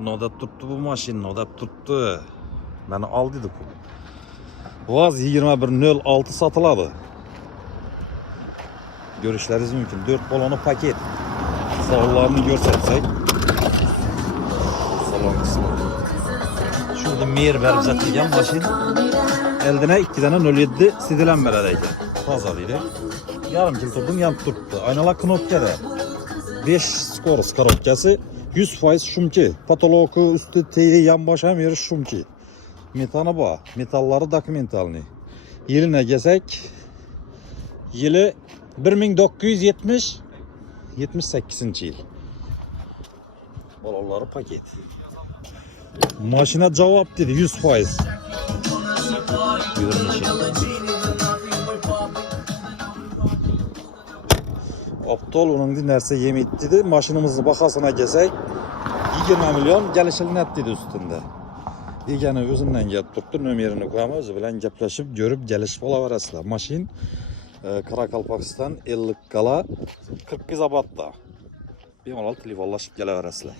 Nodab turibdi bu mashina, nodab turibdi. Meni al dedi-ku. Vaz 21.06 satıladi. Görüşleriniz mümkün. 4 balonu paket. Salonlarını görsetsek. Salon kısmı. Şurada mer berib zatilgan mashina. Eldine 2 tane 07 sidilen verer ekan. Toza deydi. Yarım yil turdim, yanib turibdi. Aynalar knopkada. 5 skoros korobkasi, 100% shumki. Patologi usti tegi yonbosh ham yeri shumki. Metani bor. Metallari dokumentalniy. Yilini kelsak, yili 1978-yil. Bolaları paket. Mashina javob dedi 100%. Yurinishi. Optol onun narsa yemaydi dedi. Mashinamizni bahosini kelsak, 20 million kelishilinadi dedi ustunda. Egani o'zimdan kelib turibdi, nomerini qo'yaman, o'zi bilan gaplashib, ko'rib, kelishib olaverasizlar. Mashin Qoraqalpog'iston 50 kala 40 zabotda. Bemalol telefonlashib kelaverasizlar.